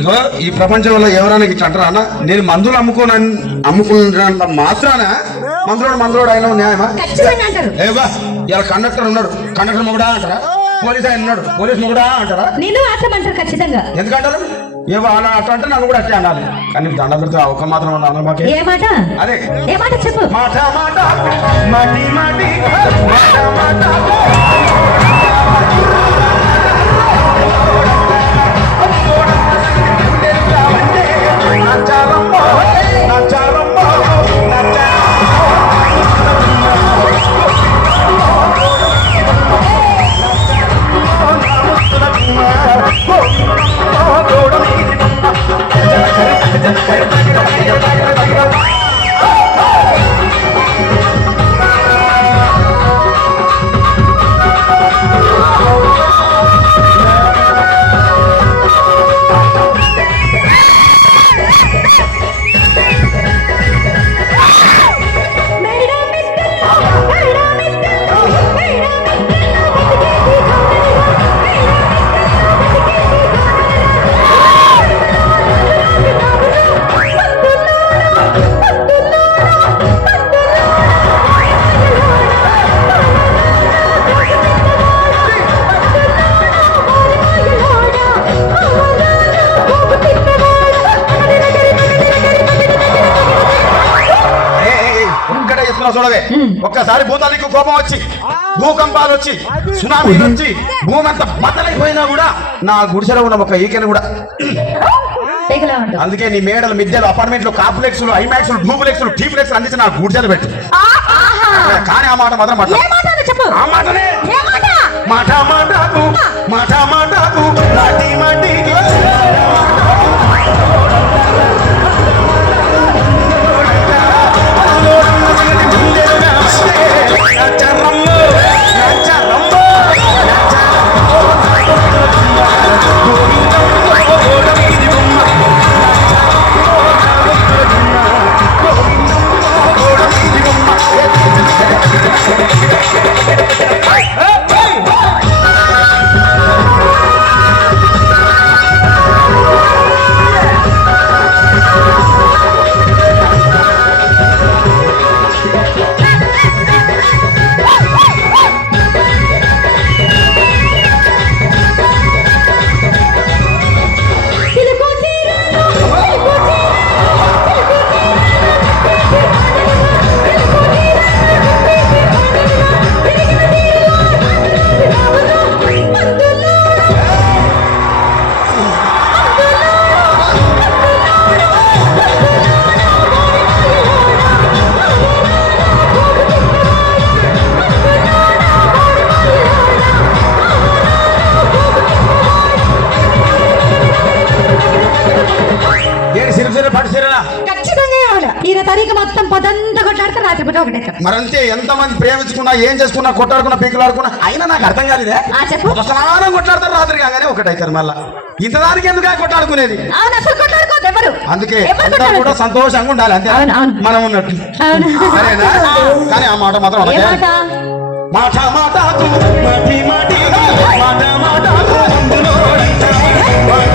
ఇగో ఈ ప్రపంచంలో ఎవరైనా ఇట్లా అంటారా అన్న? నేను మందులు అమ్ముకున్నంత మాత్రాన మందులోడు అయినా న్యాయమా? ఏవా ఇలా కండక్టర్ ఉన్నాడు, కండక్టర్ మొగుడా అంటారా? పోలీస్ ఆయన ఉన్నాడు, పోలీస్ మొగుడా అంటారా? నేను అట్లా ఖచ్చితంగా. ఎందుకంటారు? ఏవో అలా అట్లా అంటే నన్ను కూడా అట్టే అనాలి. కానీ దండ పెడితే ఒక మాత్రం అన్న ఏ మాట? అదే ఏ మాట చెప్పు. మాట మాట మాటి మాటి మాట మాట చూడవే. ఒక్కసారి భూతానికి కోపం వచ్చి, భూకంపాలు వచ్చి, సునామీలు వచ్చి, భూమి అంతా బద్దలైపోయినా కూడా నా గుడిసెలో ఉన్న ఒక ఈకెను కూడా. అందుకే నీ మేడలు, మిద్దెలు, అపార్ట్మెంట్లు, కాంప్లెక్స్లు, ఐమాక్స్లు, డూప్లెక్స్లు, టీప్లెక్స్లు అందించి నా గుడిసెలు పెట్టు. కానీ ఆ మాట మాత్రం ఆ మాటనే మాట మాటకు మాట మాటకు మాటి మాటికి మరంతే. ఎంతమంది ప్రేమించుకున్నా, ఏం చేసుకున్నా, కొట్టాడుకున్నా, పీకులాడుకున్నా, అయినా నాకు అర్థం కాలేదే. స్నానం కొట్లాడతారు రాత్రి కాగానే ఒకటైతారు. మళ్ళా ఇంతదానికి ఎందుకు కొట్లాడుకునేది? అందుకే కూడా సంతోషంగా ఉండాలి, అంతే మనం ఉన్నట్టు. సరేనా? కానీ ఆ మాట మాత్రం మాట మాటకు మాటి మాటి మాట మాటకు మాట